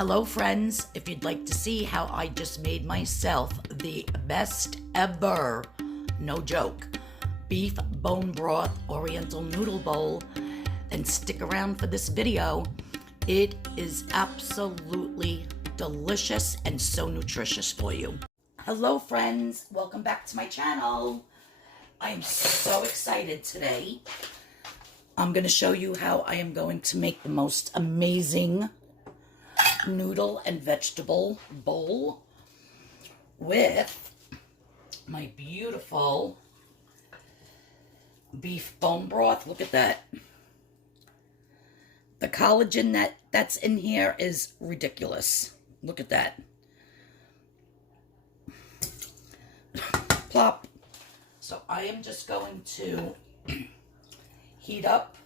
Hello friends, if you'd like to see how I just made myself the best ever, no joke, beef bone broth oriental noodle bowl, then stick around for this video. It is absolutely delicious and so nutritious for you. Hello friends, welcome back to my channel. I am so excited today. I'm going to show you how I am going to make the most amazing noodle and vegetable bowl with my beautiful beef bone broth. Look at that. The collagen that's in here is ridiculous. Look at that. Plop. So I am just going to heat up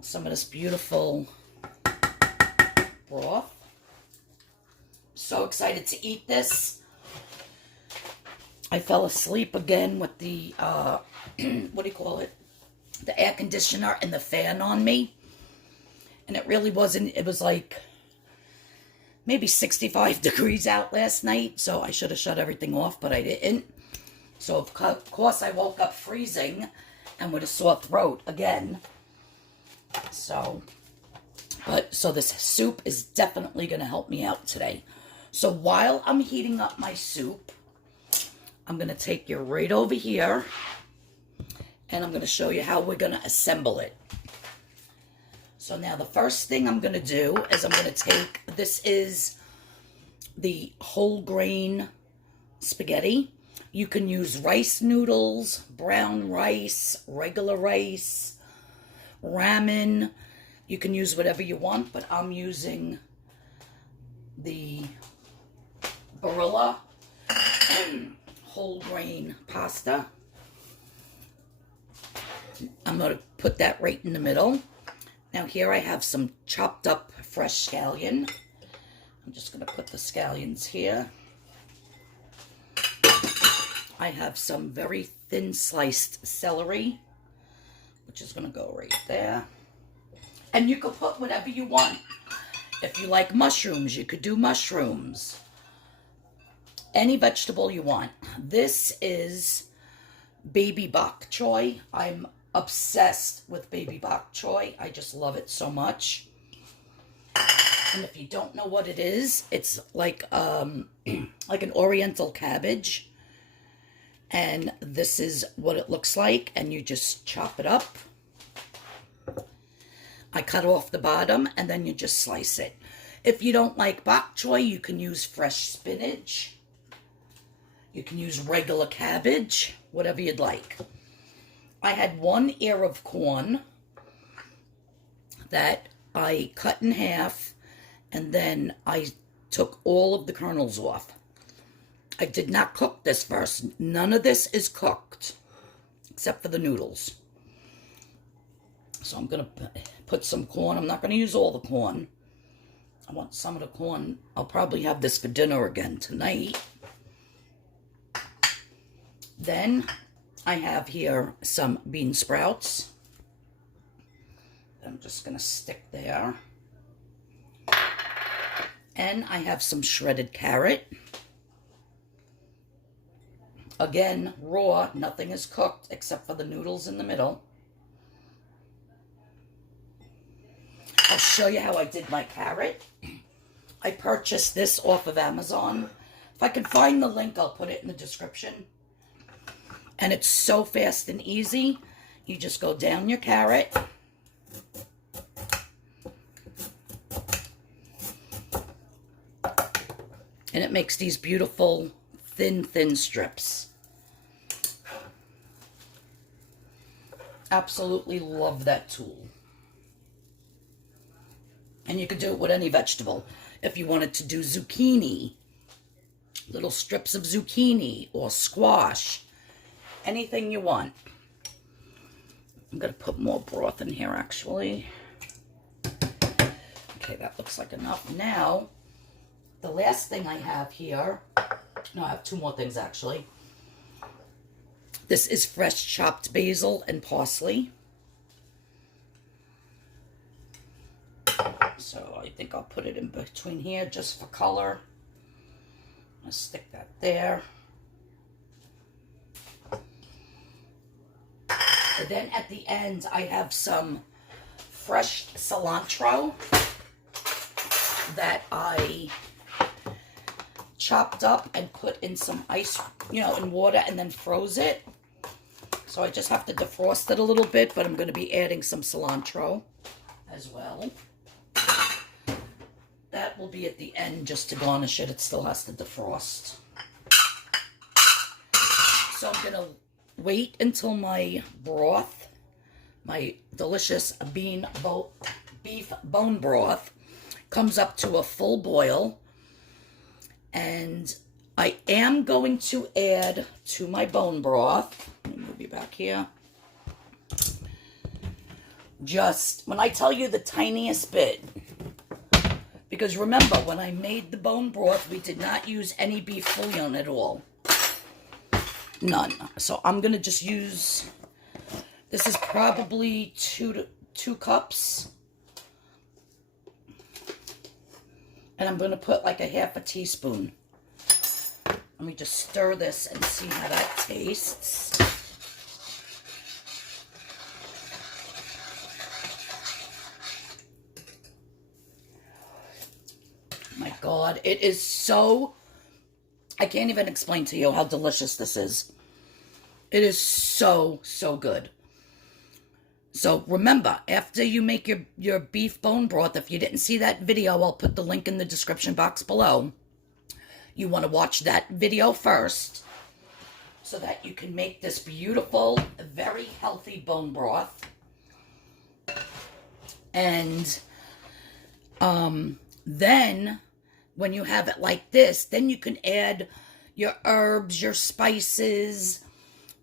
some of this beautiful broth. So excited to eat this. I fell asleep again with the, what do you call it? The air conditioner and the fan on me. And it really wasn't, it was like maybe 65 degrees out last night. So I should have shut everything off, but I didn't. So of course I woke up freezing and with a sore throat again. So this soup is definitely going to help me out today. So while I'm heating up my soup, I'm going to take you right over here and I'm going to show you how we're going to assemble it. So now the first thing I'm going to do is I'm going to take, this is the whole grain spaghetti. You can use rice noodles, brown rice, regular rice, ramen. You can use whatever you want, but I'm using the Barilla whole grain pasta. I'm going to put that right in the middle. Now here I have some chopped up fresh scallion. I'm just going to put the scallions here. I have some very thin sliced celery, which is going to go right there. And you could put whatever you want. If you like mushrooms, you could do mushrooms. Any vegetable you want. This is baby bok choy. I'm obsessed with baby bok choy. I just love it so much. And if you don't know what it is, it's like an oriental cabbage. And this is what it looks like. And you just chop it up. I cut off the bottom and then you just slice it. If you don't like bok choy, you can use fresh spinach. You can use regular cabbage, whatever you'd like. I had one ear of corn that I cut in half and then I took all of the kernels off. I did not cook this first. None of this is cooked except for the noodles. So I'm going to put some corn. I'm not going to use all the corn. I want some of the corn. I'll probably have this for dinner again tonight. Then I have here some bean sprouts. I'm just going to stick there. And I have some shredded carrot. Again, raw. Nothing is cooked except for the noodles in the middle. I'll show you how I did my carrot. I purchased this off of Amazon. If I can find the link, I'll put it in the description. And it's so fast and easy. You just go down your carrot. And it makes these beautiful thin strips. Absolutely love that tool. And you could do it with any vegetable. If you wanted to do zucchini, little strips of zucchini or squash, anything you want. I'm going to put more broth in here, actually. Okay, that looks like enough. Now, the last thing I have here, no, I have two more things, actually. This is fresh chopped basil and parsley. So I think I'll put it in between here just for color. I'll stick that there. And then at the end, I have some fresh cilantro that I chopped up and put in some ice, in water, and then froze it. So I just have to defrost it a little bit, but I'm going to be adding some cilantro as well. That will be at the end just to garnish it. It still has to defrost. So I'm going to wait until my broth, my delicious beef bone broth, comes up to a full boil. And I am going to add to my bone broth, let me move you back here, just, when I tell you the tiniest bit, because remember, when I made the bone broth, we did not use any beef bouillon at all. None. So I'm going to just use, this is probably two cups. And I'm going to put like a half a teaspoon. Let me just stir this and see how that tastes. My God, it is so, I can't even explain to you how delicious this is. It is so, so good. So remember, after you make your beef bone broth, if you didn't see that video, I'll put the link in the description box below. You want to watch that video first so that you can make this beautiful, very healthy bone broth. And then when you have it like this, then you can add your herbs, your spices.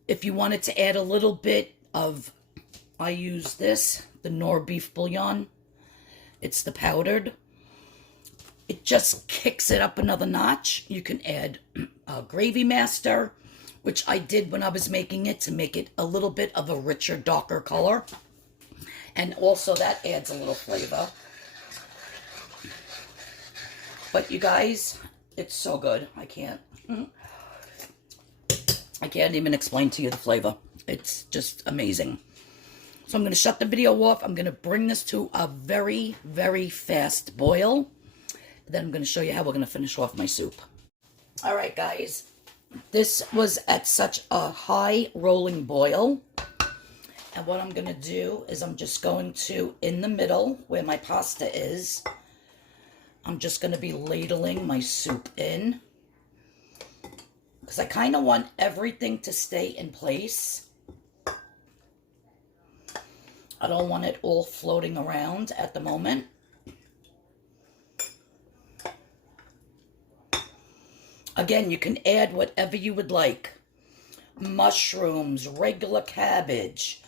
If you wanted to add a little bit of, I use this, the Knorr beef bouillon. It's the powdered. It just kicks it up another notch. You can add a gravy master, which I did when I was making it to make it a little bit of a richer, darker color. And also that adds a little flavor. But you guys, it's so good. I can't even explain to you the flavor. It's just amazing. So I'm going to shut the video off. I'm going to bring this to a very, very fast boil. Then I'm going to show you how we're going to finish off my soup. All right, guys. This was at such a high rolling boil. And what I'm going to do is I'm just going to, in the middle where my pasta is, I'm just going to be ladling my soup in. Because I kind of want everything to stay in place. I don't want it all floating around at the moment. Again, you can add whatever you would like. Mushrooms, regular cabbage.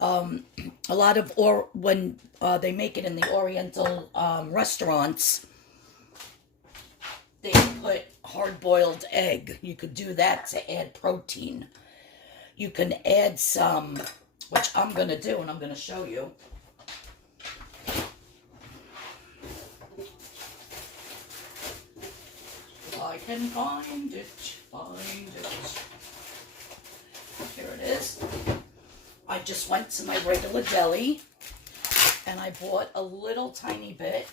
A lot of, when they make it in the Oriental restaurants, they put hard-boiled egg. You could do that to add protein. You can add some, which I'm going to do, and I'm going to show you. I can find it. Here it is. I just went to my regular deli, and I bought a little tiny bit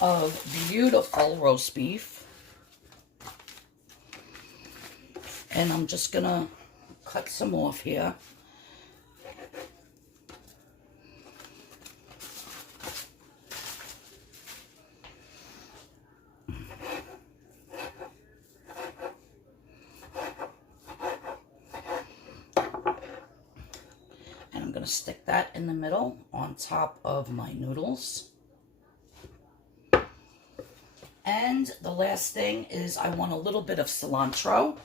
of beautiful roast beef. And I'm just going to cut some off here. And I'm going to stick that in the middle on top of my noodles. And the last thing is I want a little bit of cilantro.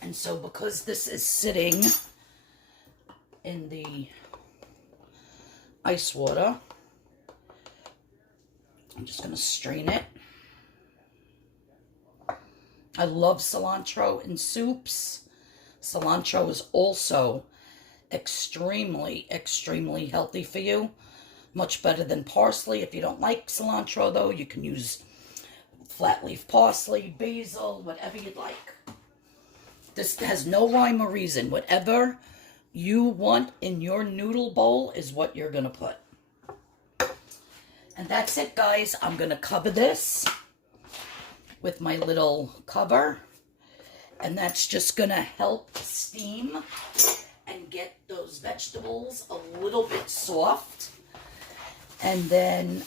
And so because this is sitting in the ice water, I'm just going to strain it. I love cilantro in soups. Cilantro is also extremely, extremely healthy for you. Much better than parsley. If you don't like cilantro, though, you can use flat leaf parsley, basil, whatever you'd like. This has no rhyme or reason. Whatever you want in your noodle bowl is what you're going to put. And that's it, guys. I'm going to cover this with my little cover. And that's just going to help steam and get those vegetables a little bit soft. And then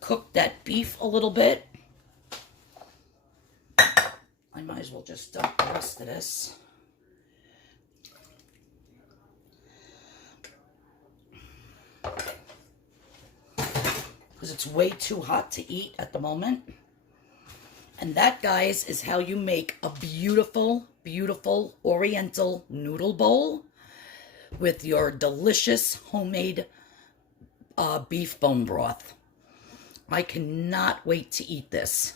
cook that beef a little bit. I might as well just dump the rest of this. Because it's way too hot to eat at the moment. And that, guys, is how you make a beautiful, beautiful oriental noodle bowl with your delicious homemade beef bone broth. I cannot wait to eat this.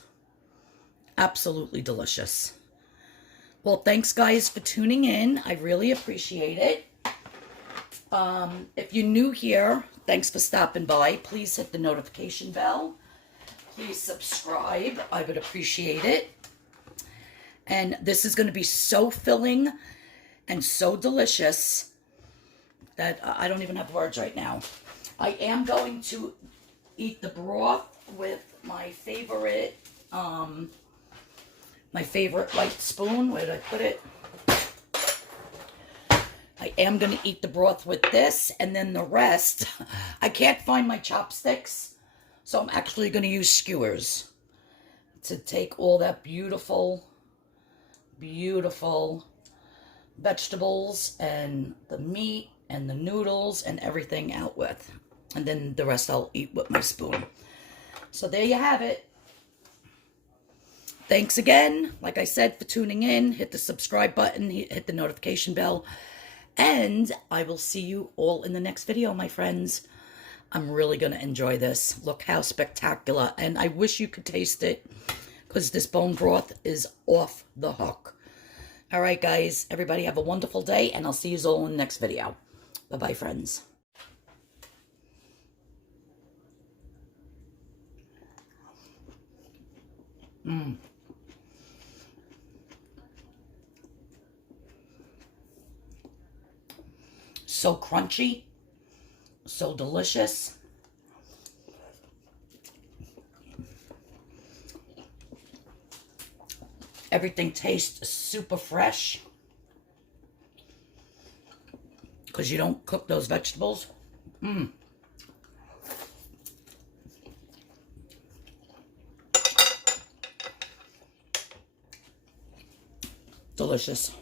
Absolutely delicious. Well, thanks, guys, for tuning in. I really appreciate it. If you're new here, thanks for stopping by. Please hit the notification bell. Please subscribe. I would appreciate it. And this is going to be so filling and so delicious that I don't even have words right now. I am going to eat the broth with my favorite light spoon. Where did I put it? I am going to eat the broth with this, and then the rest, I can't find my chopsticks, so I'm actually going to use skewers to take all that beautiful, beautiful vegetables and the meat and the noodles and everything out with. And then the rest I'll eat with my spoon. So there you have it. Thanks again, like I said, for tuning in. Hit the subscribe button, hit the notification bell. And I will see you all in the next video, my friends. I'm really going to enjoy this. Look how spectacular. And I wish you could taste it, because this bone broth is off the hook. All right, guys. Everybody have a wonderful day, and I'll see you all in the next video. Bye-bye, friends. So crunchy, so delicious. Everything tastes super fresh because you don't cook those vegetables. Delicious.